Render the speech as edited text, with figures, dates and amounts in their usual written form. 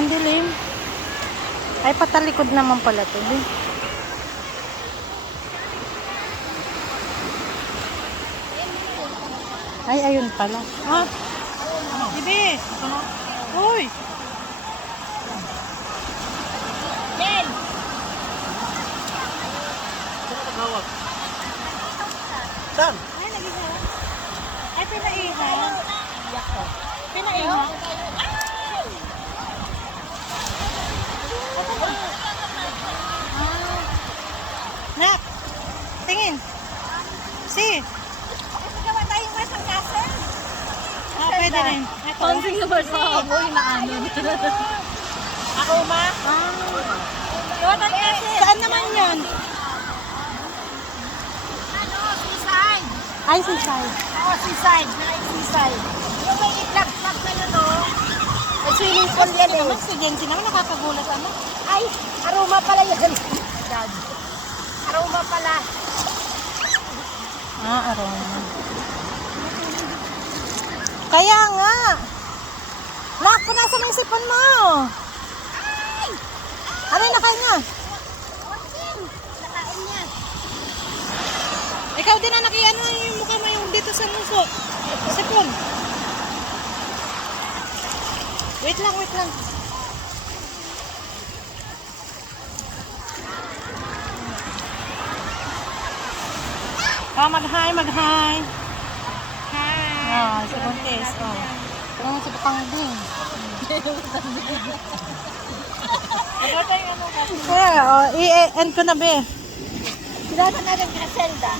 Ang dilim. Ay, patalikod naman pala to. Ay, ayun pala. Ah, Bibi. Uy. Jen! Saan naghawak? Saan? Ay, nagihaw. Ay, pinaihaw. Pinaihaw. Nak, tingin. Si. Gawa tayong masang castle. Ah, pwede rin. Ito. Tonsing sa barsa ako, hinaanin. Ako ma? Gawa tayong castle. Saan naman yun? Ano? Seaside. Ay, seaside. Oo, seaside. Seaside. Yung may itlak-tlak na yun, no? May swimming pool yan eh. Si Jency naman nakakagulat ano? Ay, aroma pala yan. Dad. Aroma pala. Ah, aroma. Kaya nga. Nak, punasan mo yung sipon mo. Ay! Ano yung nakain niya? Orkin! Nakain niya. Ikaw din na nakiano yung mukha mo yung dito sa muso. Sipon. Wait lang, wait lang. Oh, mag-hi, mag-hi. Hi. Oh, si Buntis. Oh. Tignan mo sa bukang din. Gawa tayong ano kasi. Kaya, oh, i-end ko na, be. Sinasa natin kina Zelda.